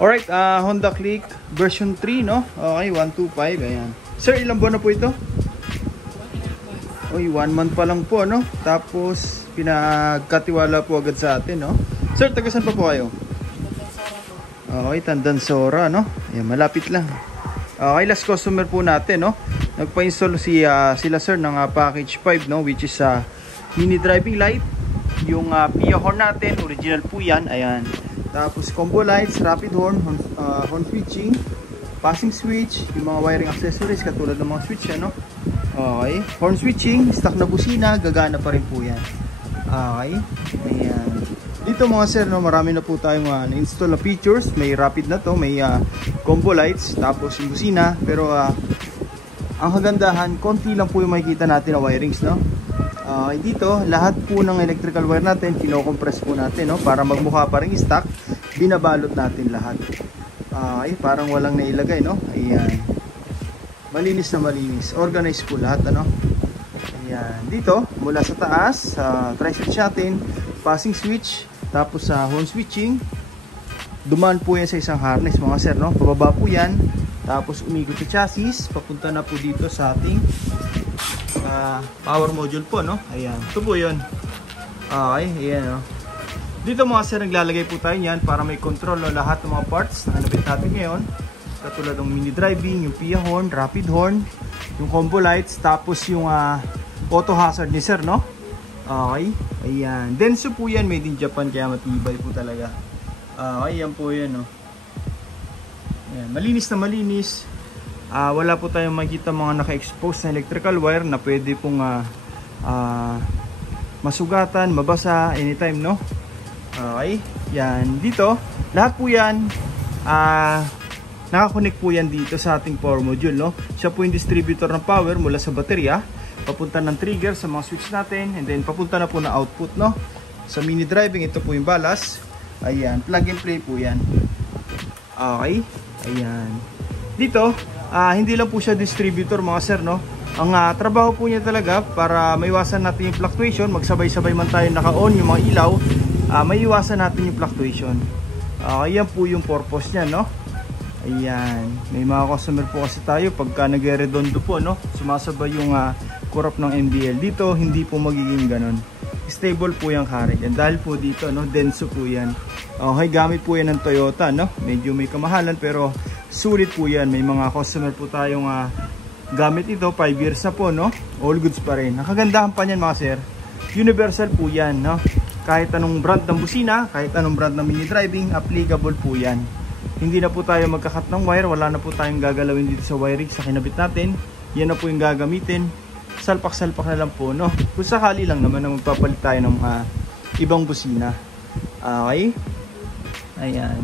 Alright, Honda Click version 3, no? Okay, 125, ayan. Sir, ilang buwan na po ito? Uy, 1 month pa lang po, no? Tapos, pinagkatiwala po agad sa atin, no? Sir, tagasan pa po kayo? Okay, Tandansora, no? Ayan, malapit lang. Okay, last customer po natin, no? Nagpa-install sila sir ng package 5, no? Which is mini driving light. Yung Pia horn natin, original po yan. Ayan. Tapos combo lights, rapid horn, horn switching, passing switch, yung mga wiring accessories katulad ng mga switch, ano? Okay. Horn switching, stock na busina, gagana pa rin po yan. Okay. Ayan. Dito mga sir, no, marami na po tayong na-install na features. May rapid na to, may combo lights, tapos yung busina. Pero ang kagandahan, konti lang po yung makikita natin na wirings, no? Dito, lahat po ng electrical wire natin, kinocompress po natin, no? Para magmukha pa rin stock, binabalot natin lahat. Parang walang nailagay, no? Ayan. Malinis na malinis. Organized po lahat, ano? Ayan. Dito, mula sa taas, tri-switch natin, passing switch, tapos sa horn switching, dumaan po yan sa isang harness, mga sir, no? Pababa po yan, tapos umikot sa chassis, papunta na po dito sa ating power module po, no? Ayan. Ito po yun. Okay, ayan, no? Dito mga sir, naglalagay po tayo yan para may control, no? Lahat ng mga parts na nabit natin ngayon. Katulad ng mini driving, yung Pia horn, rapid horn, yung combo lights, tapos yung auto hazard ni sir, no? Okay, ayan. Denso po yan, made in Japan, kaya matibay po talaga. Ayan po yan, no? Ayan. Malinis na malinis. Wala po tayong makikita mga naka-expose na electrical wire na pwede pong masugatan, mabasa anytime, no? Okay, yan. Dito, lahat po yan nakakonect po yan dito sa ating power module, no? Siya po yung distributor ng power mula sa baterya, papunta ng trigger sa mga switch natin, and then papunta na po na output, no? Sa mini driving, ito po yung balas. Ayan, plug and play po yan. Okay, ayan. Dito, hindi lang po siya distributor mga sir, no? Ang trabaho po niya talaga para maiwasan natin yung fluctuation, magsabay-sabay man tayo naka-on yung mga ilaw, maiwasan natin yung fluctuation. Ayan po yung purpose niya, no? Ayan, may mga customer po kasi tayo pagka nagre-redondo po, no? Sumasabay yung kurap ng MDL. Dito, hindi po magiging ganon. Stable po yung current. And dahil po dito, no? Denso po yan. Okay, gamit po yan ng Toyota, no? Medyo may kamahalan pero sulit po yan. May mga customer po tayong gamit ito, 5 years na po, no? All goods pa rin. Ang kagandahan pa niyan mga sir, universal po yan, no? Kahit anong brand ng busina, kahit anong brand ng mini driving, applicable po yan. Hindi na po tayo magkakat ng wire, wala na po tayong gagalawin dito sa wiring sa kinabit natin. Yan na po yung gagamitin. Salpak-salpak na lang po, no? Kung sakali lang naman na magpapalit tayo ng ibang busina. Okay? Ayan.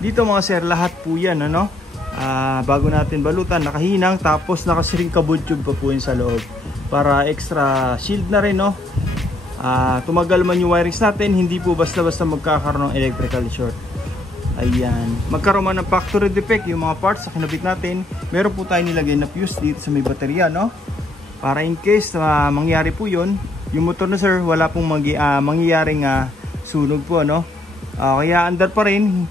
Dito mga sir, lahat po yan, ano? Bago natin balutan, nakahinang, tapos nakasiring kabod tube pa po yun sa loob. Para extra shield na rin, no? Tumagal man yung wirings natin, hindi po basta-basta magkakaroon ng electrical short. Ayan. Magkaroon man ng factory defect yung mga parts sa kinabit natin, meron po tayo nilagay na fuse dito sa may baterya, no? Para in case mangyari po yun, yung motor na sir, wala pong mangyayaring sunog po, no? Kaya under pa rin,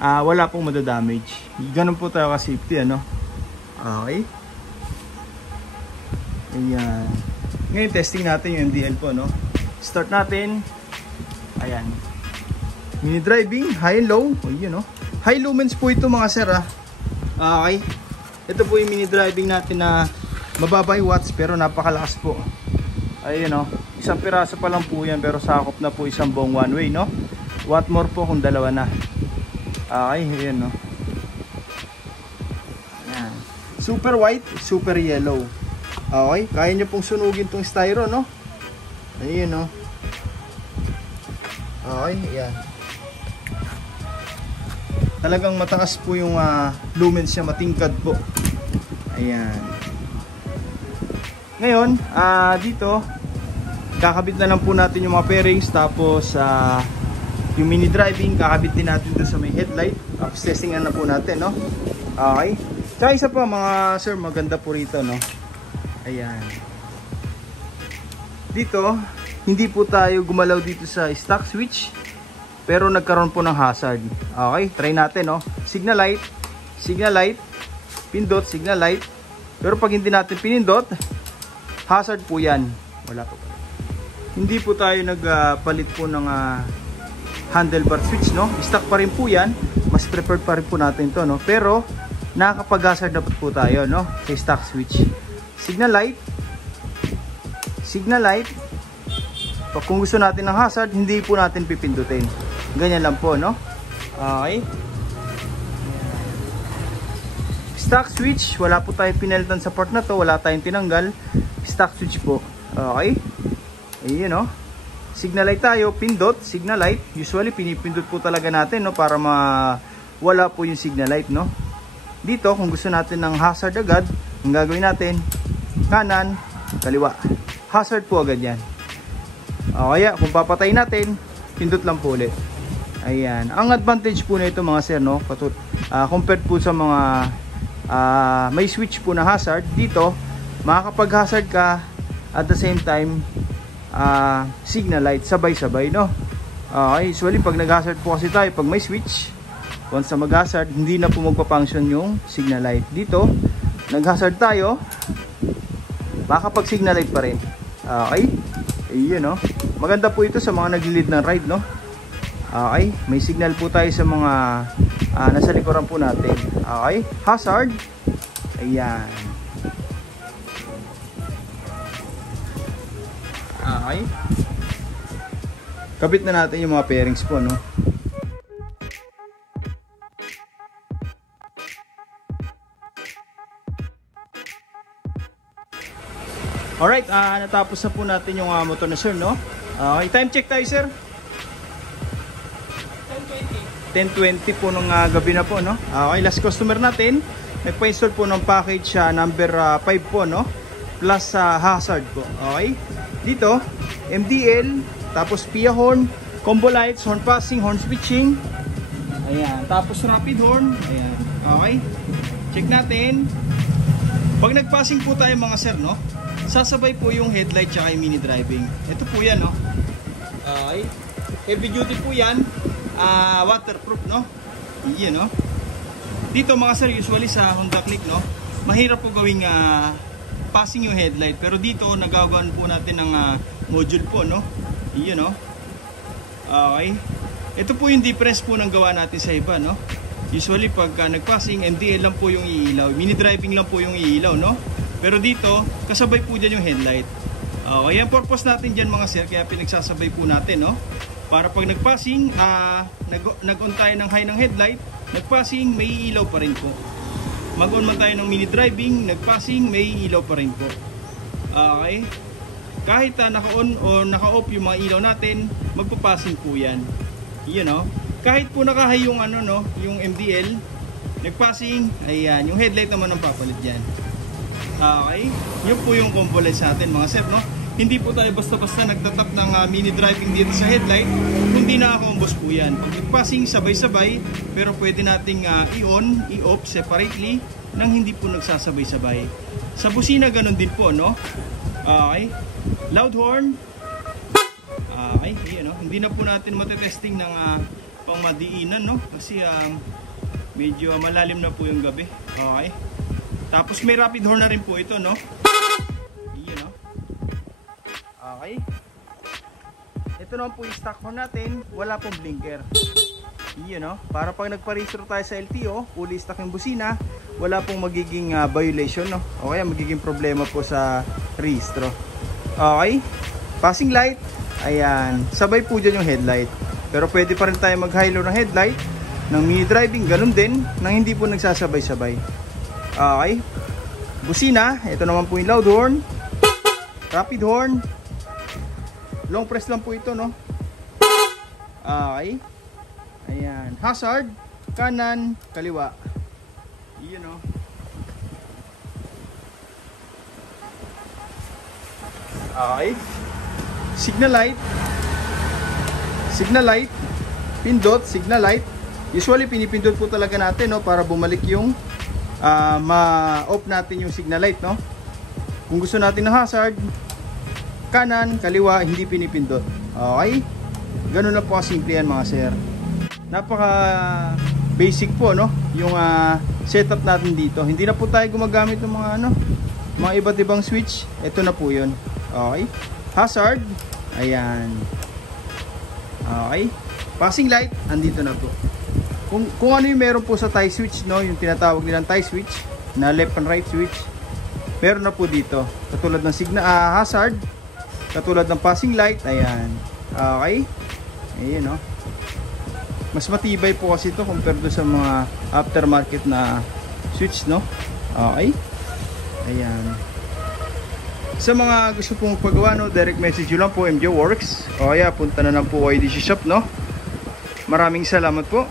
wala pong madadamage. Ganun po tayo ka-safety, ano? Okay. Ayan. Ngayon, testing natin yung MDL po, no? Start natin. Ayan. Mini driving, high and low. O, yun, no? High lumens po ito, mga sir, Okay. Ito po yung mini driving natin na mababa yung watts, pero napakalakas po. Ayun, no? Isang piraso pa lang po yan, pero sakop na po isang buong one way, no? Watt more po kung dalawa na. Okay, ayan, no? Ayan. Super white, super yellow. Okay, kaya nyo pong sunugin tong styro, no? Ayan, no? Okay, ayan. Talagang mataas po yung lumens niya, matingkad po. Ayan. Ngayon, dito kakabit na lang po natin yung mga pairings, tapos yung mini driving kakabit din natin doon sa may headlight. Tapos testingan na po natin, no? Okay. Tsaka isa pa mga sir, maganda po rito, no? Ayan. Dito, hindi po tayo gumalaw dito sa stock switch. pero nagkaroon po ng hazard. Okay, try natin, no? Signal light, pindot, signal light. Pero pag hindi natin pinindot, hazard po yan. Wala po. Hindi po tayo nagpalit po ng handlebar switch, no? Stock pa rin po yan. Mas preferred pa rin po natin to, no? Pero nakakapag-hazard dapat po tayo, no? Sa stock switch. Signal light. Pag kung gusto natin ng hazard, hindi po natin pipindutin. Ganyan lang po, no? Okay. Stock switch, wala po tayong pinalitan sa part na to, wala tayong tinanggal. Stock switch po. Okay. Ayun, no? Signal light tayo, pindot, signal light. Usually pinipindot po talaga natin, no, para wala po yung signal light, no? Dito, kung gusto natin ng hazard agad, ang gagawin natin, kanan, kaliwa. Hazard po agad yan. O kaya, kung papatay natin, pindot lang po ulit. Ayan. Ang advantage po nito mga sir, no, compared po sa mga may switch po na hazard, dito, makakapag-hazard ka at the same time, signal light, sabay-sabay, no? Okay, usually pag nag-hazard po kasi tayo, pag may switch, once na mag-hazard, hindi na po magpa-function yung signal light. Dito, nag-hazard tayo, makakapag-signal light pa rin. Okay, ayun, no? Maganda po ito sa mga nag-lead ng ride, no? Okay, may signal po tayo sa mga nasa likuran po natin. Okay, hazard. Ayan. Okay. Kabit na natin yung mga pairings po, no? Alright, natapos na po natin yung motor na sir, no? Okay, time check tayo sir. 10:20 po nung gabi na po, no? Okay, last customer natin. Nagpa-install po ng package number 5 po, no? Plus hazard po. Okay? Dito, MDL, tapos PIA horn, combo lights, horn passing, horn switching. Ayan, tapos rapid horn. Ayan. Okay? Check natin. Pag nag-passing po tayo mga sir, no? Sasabay po yung headlight tsaka yung mini driving. Ito po yan, no? Okay? Heavy duty po yan. Waterproof, no? Yan, no? Dito mga sir, usually sa Honda Click, no? Mahirap po gawing passing yung headlight. Pero dito, nagagawan po natin ng module po, no? Yan, no? Okay? Ito po yung difference po ng gawa natin sa iba, no? Usually pag nag-passing, MDL lang po yung iilaw. Mini driving lang po yung iilaw, no? Pero dito, kasabay po dyan yung headlight. Okay, ang purpose natin dyan mga sir, kaya pinagsasabay po natin, no? Para pag nag-passing, nag-on tayo ng high ng headlight, nag-passing, may ilaw pa rin po. Mag-on man tayo ng mini driving, nag-passing, may ilaw pa rin po. Okay? Kahit naka-on o naka-off yung mga ilaw natin, magpa-passing po yan. Yan, no? Kahit po naka-high yung, no, yung MDL, nag-passing, ayan, yung headlight naman ang papalit dyan. Okay, yun po yung combo lights natin mga sir, no? Hindi po tayo basta-basta nagtatap ng mini driving dito sa headlight, kundi naka-combos po yan. Pag nag-passing sabay-sabay, pero pwede nating i-on, i-off separately nang hindi po nagsasabay-sabay. Sa busina ganun din po, no? Okay, loud horn. Okay, yun, no? Hindi na po natin matetesting ng pangmadiinan, no? Kasi medyo malalim na po yung gabi. Okay. Tapos may rapid horn na rin po ito, no? Iyan, no? Okay. Ito naman po yung stock horn natin. Wala pong blinker. Iyan, no? Para pag nagpa-restore tayo sa LTO, fully stock yung busina, wala pong magiging violation, no? O kaya magiging problema po sa restro. Okay. Passing light. Ayan. Sabay po dyan yung headlight. Pero pwede pa rin tayo mag-high-low ng headlight. Ng mini driving, ganun din. Nang hindi po nagsasabay-sabay. Okay, busina, ito naman po yung loud horn, rapid horn, long press lang po ito, no? Okay, ayan, hazard, kanan, kaliwa, yun, no? Okay, signal light, pindot, signal light. Usually pinipindot po talaga natin, no, para bumalik yung ma-off natin yung signal light, no? Kung gusto natin ng hazard, kanan, kaliwa, hindi pinipindot. Okay? Ganun lang po kasimple yan mga sir. Napaka basic po, no? Yung setup natin dito. Hindi na po tayo gumagamit ng mga mga iba't ibang switch. Ito na po yun. Okay. Hazard. Ayan. Okay. Passing light. Andito na po. Kung ano yung meron po sa tie switch, no? Yung tinatawag nilang tie switch na left and right switch. Meron na po dito. Katulad ng hazard. Katulad ng passing light. Ayan. Okay. Ayan, no? Mas matibay po kasi ito compared sa mga aftermarket na switch, no? Okay. Ayan. Sa mga gusto pong paggawa, no, direct message nyo lang po, MJ Works. O kaya punta na lang po kayo dito sa shop, no? Maraming salamat po.